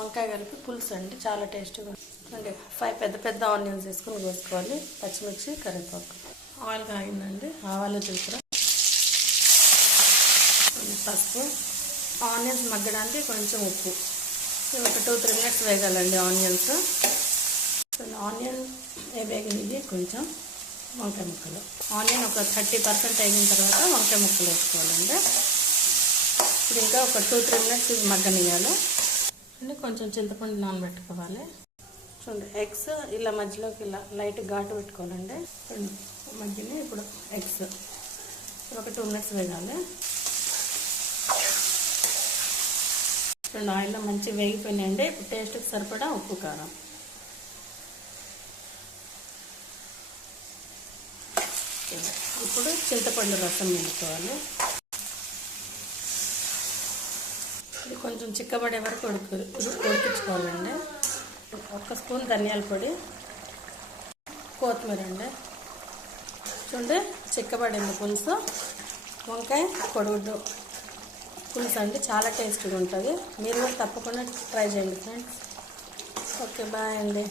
వంకాయ కలిపి పులుసు అండి, చాలా టేస్టీగా ఉంటుంది. 5 పెద్ద పెద్ద ఆనియన్స్ వేసుకొని కోసుకోవాలి, పచ్చిమిర్చి, కరివేపాకు. ఆయిల్ కాగిందండి, ఆవాలు, జీలకర్ర, పసుపు, ఆనియన్స్ మగ్గడానికి కొంచెం ఉప్పు. ఒక 2-3 మినిట్స్ వేగాలండి ఆనియన్స్. ఆనియన్ వేగినది కొంచెం వంకాయ ముక్కలు. ఆనియన్ ఒక 30% వేగిన తర్వాత వంకాయ ముక్కలు వేసుకోవాలండి. ఇప్పుడు ఇంకా ఒక 2-3 మినిట్స్ ఇది మగ్గనియాలి. కొంచెం చింతపండు నానబెట్టుకోవాలి. చూడండి, ఎగ్స్ ఇలా మధ్యలోకి ఇలా లైట్ ఘాటు పెట్టుకోవాలండి. మధ్యలో ఇప్పుడు ఎగ్స్ ఒక 2 మినిట్స్ వేయాలి. చూడండి, ఆయిల్లో మంచిగా వేగిపోయినాయండి. ఇప్పుడు టేస్ట్కి సరిపడా ఉప్పు, కారం. ఇప్పుడు చింతపండు రసం వేసుకోవాలి. ఇది కొంచెం చిక్కబడే వరకు ఉడికించుకోవాలండి. 1 స్పూన్ ధనియాల పొడి, కొత్తిమీర అండి. చూడండి, చిక్కబడింది పులుసు. వంకాయ కొడుగుడ్డు పులుసు అండి, చాలా టేస్టీగా ఉంటుంది. మీరు కూడా తప్పకుండా ట్రై చేయండి ఫ్రెండ్స్. ఓకే, బాయ్ అండి.